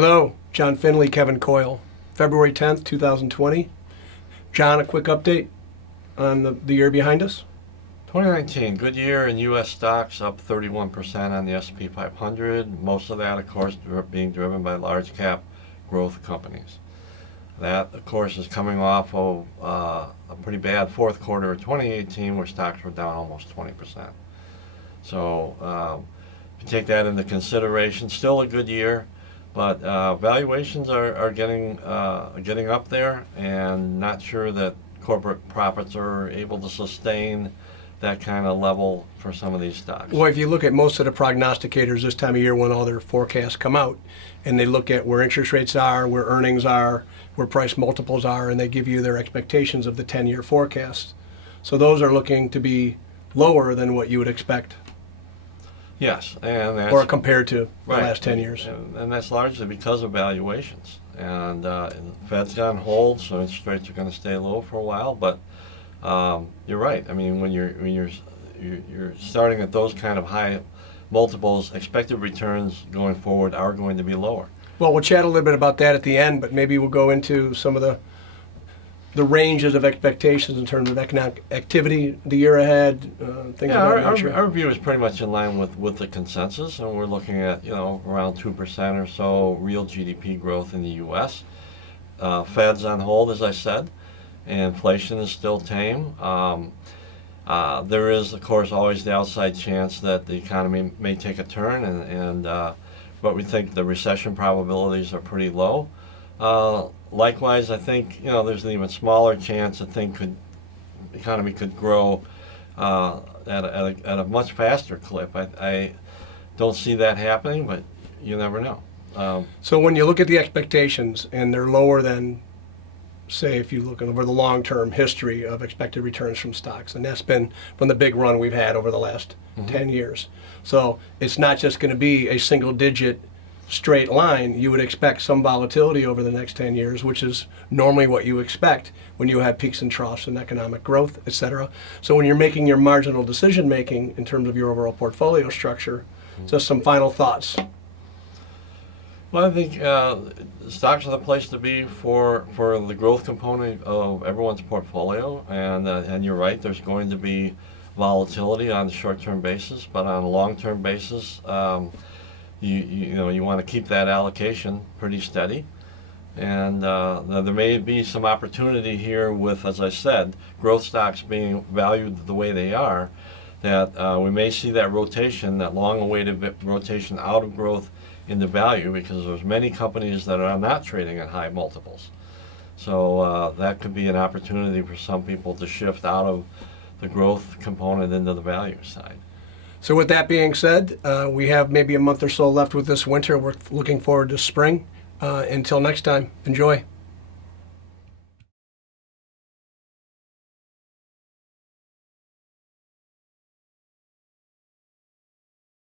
Hello, John Finley, Kevin Coyle. February 10th, 2020. John, a quick update on the year behind us. 2019, good year in U.S. stocks, up 31% on the S&P 500. Most of that, of course, being driven by large cap growth companies. That, of course, is coming off of a pretty bad fourth quarter of 2018 where stocks were down almost 20%. So if you take that into consideration, still a good year, but valuations are getting up there, and not sure that corporate profits are able to sustain that kind of level for some of these stocks. Well, if you look at most of the prognosticators this time of year when all their forecasts come out, and they look at where interest rates are, where earnings are, where price multiples are, and they give you their expectations of the 10-year forecast. So those are looking to be lower than what you would expect. Yes, and that's, or compared to the right, last 10 years. And that's largely because of valuations. And the Fed's on hold, so interest rates are going to stay low for a while. But you're right. I mean, when you're starting at those kind of high multiples, expected returns going forward are going to be lower. Well, we'll chat a little bit about that at the end, but maybe we'll go into some of the ranges of expectations in terms of economic activity the year ahead, things of that nature. Our view is pretty much in line with the consensus, and we're looking at around 2% or so real GDP growth in the U.S. Fed's on hold, as I said. Inflation is still tame. There is, of course, always the outside chance that the economy may take a turn, but we think the recession probabilities are pretty low. Likewise, I think there's an even smaller chance the economy could grow at a much faster clip. I don't see that happening, but you never know. So when you look at the expectations and they're lower than, say, if you look over the long-term history of expected returns from stocks, and that's been from the big run we've had over the last 10 years. So it's not just going to be a single-digit straight line. You would expect some volatility over the next 10 years, which is normally what you expect when you have peaks and troughs in economic growth, et cetera. So when you're making your marginal decision-making in terms of your overall portfolio structure, just some final thoughts. Well, I think stocks are the place to be for the growth component of everyone's portfolio, and you're right. There's going to be volatility on a short-term basis, but on a long-term basis, you want to keep that allocation pretty steady. And there may be some opportunity here with, as I said, growth stocks being valued the way they are, that we may see that rotation, that long-awaited rotation out of growth into value, because there's many companies that are not trading at high multiples. So that could be an opportunity for some people to shift out of the growth component into the value side. So with that being said, we have maybe a month or so left with this winter. We're looking forward to spring. Until next time, enjoy.